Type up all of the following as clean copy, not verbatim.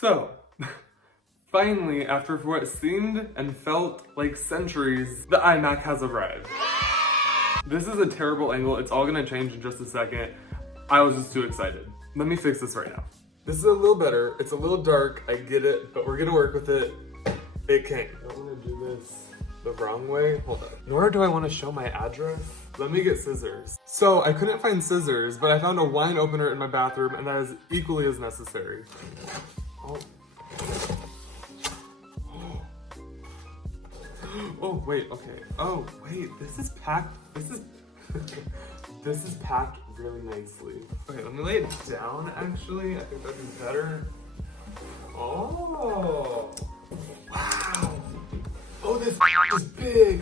So, finally, after what seemed and felt like centuries, the iMac has arrived. This is a terrible angle. It's all gonna change in just a second. I was just too excited. Let me fix this right now. This is a little better. It's a little dark, I get it, but we're gonna work with it. It came. I don't wanna do this the wrong way. Hold on. Nor do I wanna show my address. Let me get scissors. So I couldn't find scissors, but I found a wine opener in my bathroom, and that is equally as necessary. Oh. Oh, wait, okay. Oh, wait, this is packed. This is packed really nicely. Okay, let me lay it down, actually. I think that'd be better. Oh, wow. Oh, this is big.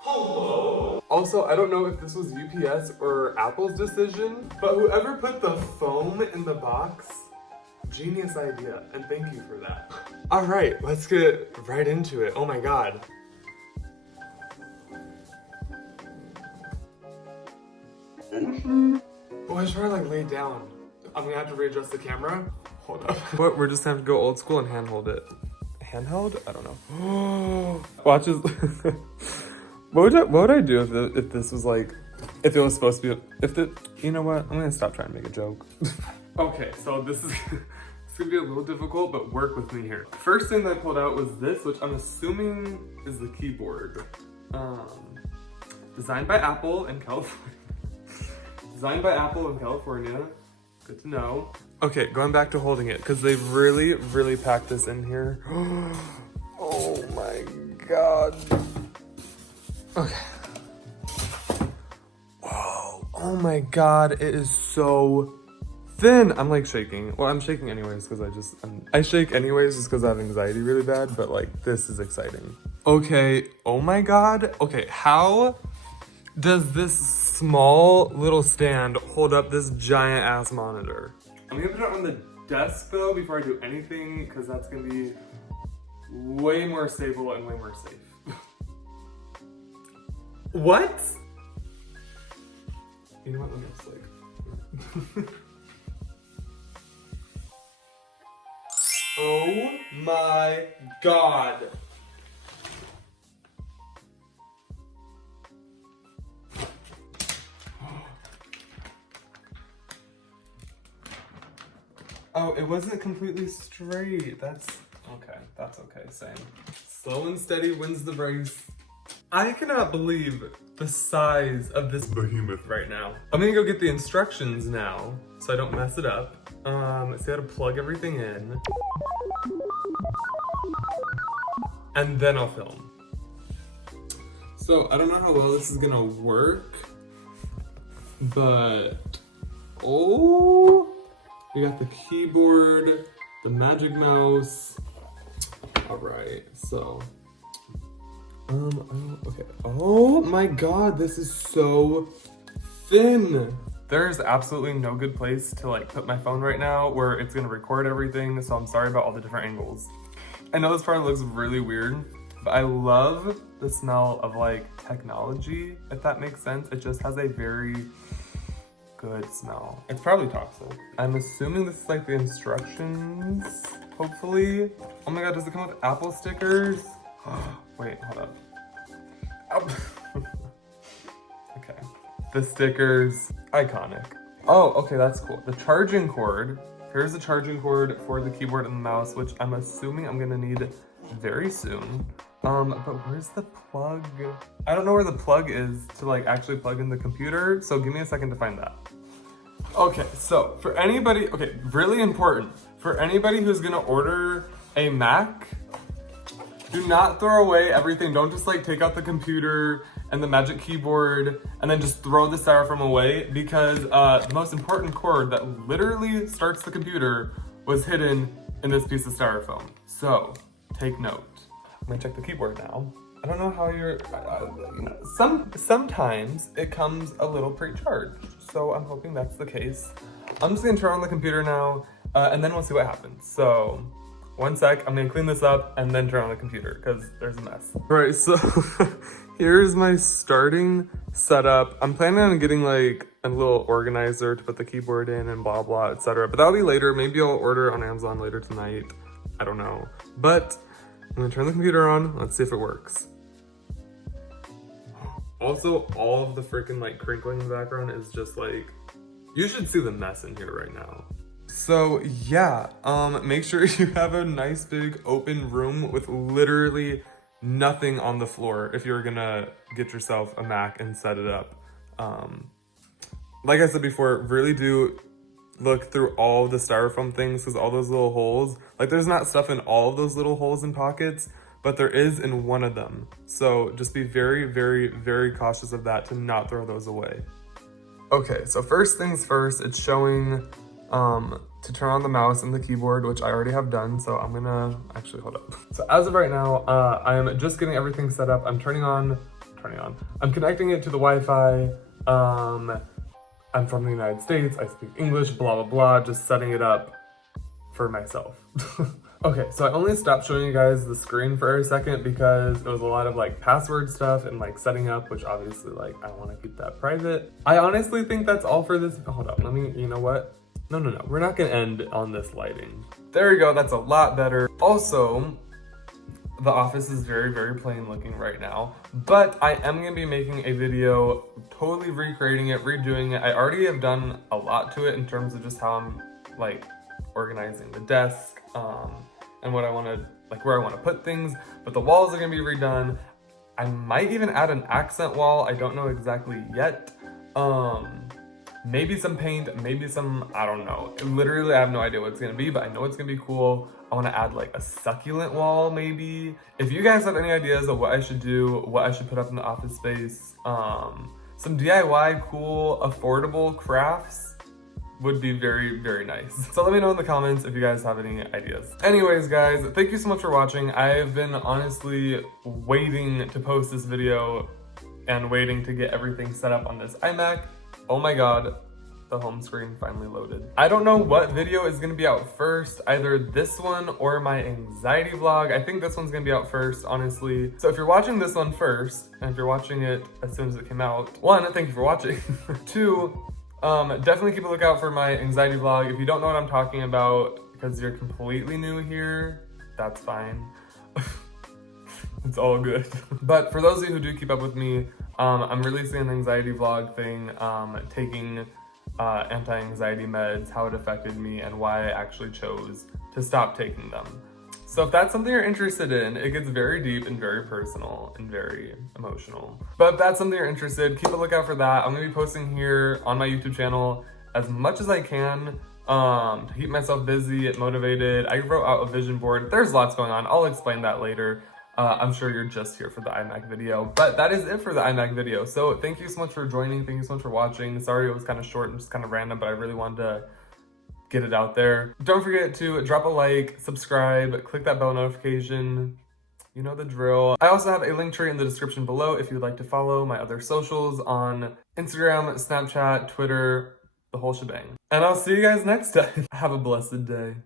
Hello. Also, I don't know if this was UPS or Apple's decision, but whoever put the foam in the box, genius idea, and thank you for that. All right, let's get right into it. Oh my God. Oh, I should probably like lay down. I'm gonna have to readjust the camera. Hold up. What, we're just gonna have to go old school and handhold it. Handheld? I don't know. Watch this. What would I do if this was like, if it was supposed to be, you know what? I'm gonna stop trying to make a joke. Okay, so this is it's gonna be a little difficult, but work with me here. First thing that I pulled out was this, which I'm assuming is the keyboard. Designed by Apple in California. Designed by Apple in California. Good to know. Okay, going back to holding it, because they've really, really packed this in here. Oh my God. Okay. Whoa. Oh my God, it is so thin. I'm like shaking. Well, I'm shaking anyways because I shake anyways just because I have anxiety really bad, but like this is exciting. Okay, oh my God. Okay, how does this small little stand hold up this giant ass monitor? I'm gonna put it on the desk though before I do anything because that's gonna be way more stable and way more safe. What? You know what, let me just like... Oh my God. Oh, it wasn't completely straight. That's okay, same. Slow and steady wins the race. I cannot believe the size of this behemoth right now. I'm gonna go get the instructions now so I don't mess it up. See how to plug everything in. And then I'll film. So I don't know how well this is gonna work, but oh, we got the keyboard, the magic mouse. All right, so, okay. Oh my God, this is so thin. There's absolutely no good place to like put my phone right now where it's gonna record everything, so I'm sorry about all the different angles. I know this probably looks really weird, but I love the smell of like technology, if that makes sense. It just has a very good smell. It's probably toxic. I'm assuming this is like the instructions, hopefully. Oh my God, does it come with Apple stickers? Wait, hold up. Oh. Okay. The stickers, iconic. Oh, okay, that's cool. The charging cord. Here's the charging cord for the keyboard and the mouse, which I'm assuming I'm gonna need very soon. But where's the plug? I don't know where the plug is to like actually plug in the computer, so give me a second to find that. Okay, so for anybody, okay, really important. For anybody who's gonna order a Mac, do not throw away everything. Don't just like take out the computer and the magic keyboard and then just throw the styrofoam away, because the most important cord that literally starts the computer was hidden in this piece of styrofoam. So take note. I'm gonna check the keyboard now. I don't know how you're, you know, sometimes it comes a little pre-charged, so I'm hoping that's the case. I'm just gonna turn on the computer now, and then we'll see what happens. So, one sec, I'm gonna clean this up and then turn on the computer, because there's a mess. All right, so here's my starting setup. I'm planning on getting like and a little organizer to put the keyboard in and blah, blah, etc. But that'll be later. Maybe I'll order on Amazon later tonight. I don't know. But I'm gonna turn the computer on. Let's see if it works. Also, all of the freaking like crinkling in the background is just like, you should see the mess in here right now. So yeah, make sure you have a nice big open room with literally nothing on the floor if you're gonna get yourself a Mac and set it up. Like I said before, really do look through all the styrofoam things, because all those little holes, like there's not stuff in all of those little holes and pockets, but there is in one of them. So just be very, very, very cautious of that to not throw those away. Okay, so first things first, it's showing to turn on the mouse and the keyboard, which I already have done. So I'm gonna actually hold up. So as of right now, I am just getting everything set up. I'm I'm connecting it to the Wi-Fi. I'm from the United States. I speak English, blah, blah, blah, just setting it up for myself. Okay, so I only stopped showing you guys the screen for a second because it was a lot of like password stuff and like setting up, which obviously like I want to keep that private. I honestly think that's all for this. Hold up, you know what? No, we're not gonna end on this lighting. There you go, that's a lot better. Also, the office is very, very plain looking right now, but I am gonna be making a video totally recreating it, redoing it. I already have done a lot to it in terms of just how I'm like organizing the desk, and what I wanna, like where I wanna put things, but the walls are gonna be redone. I might even add an accent wall, I don't know exactly yet. Maybe some paint, maybe some, I don't know. Literally, I have no idea what it's gonna be, but I know it's gonna be cool. I wanna add like a succulent wall, maybe. If you guys have any ideas of what I should do, what I should put up in the office space, some DIY, cool, affordable crafts would be very, very nice. So let me know in the comments if you guys have any ideas. Anyways, guys, thank you so much for watching. I've been honestly waiting to post this video and waiting to get everything set up on this iMac. Oh my god, the home screen finally loaded. I don't know what video is gonna be out first, either this one or my anxiety vlog. I think this one's gonna be out first, honestly. So if you're watching this one first, and if you're watching it as soon as it came out, one, thank you for watching. Two, definitely keep a lookout for my anxiety vlog. If you don't know what I'm talking about, because you're completely new here, that's fine. It's all good. But for those of you who do keep up with me, I'm releasing an anxiety vlog thing, taking anti-anxiety meds, how it affected me, and why I actually chose to stop taking them. So if that's something you're interested in, it gets very deep and very personal and very emotional. But if that's something you're interested, keep a lookout for that. I'm gonna be posting here on my YouTube channel as much as I can to keep myself busy, motivated. I wrote out a vision board. There's lots going on. I'll explain that later. I'm sure you're just here for the iMac video, but that is it for the iMac video. So thank you so much for joining. Thank you so much for watching. Sorry it was kind of short and just kind of random, but I really wanted to get it out there. Don't forget to drop a like, subscribe, click that bell notification. You know the drill. I also have a link tree in the description below if you'd like to follow my other socials on Instagram, Snapchat, Twitter, the whole shebang. And I'll see you guys next time. Have a blessed day.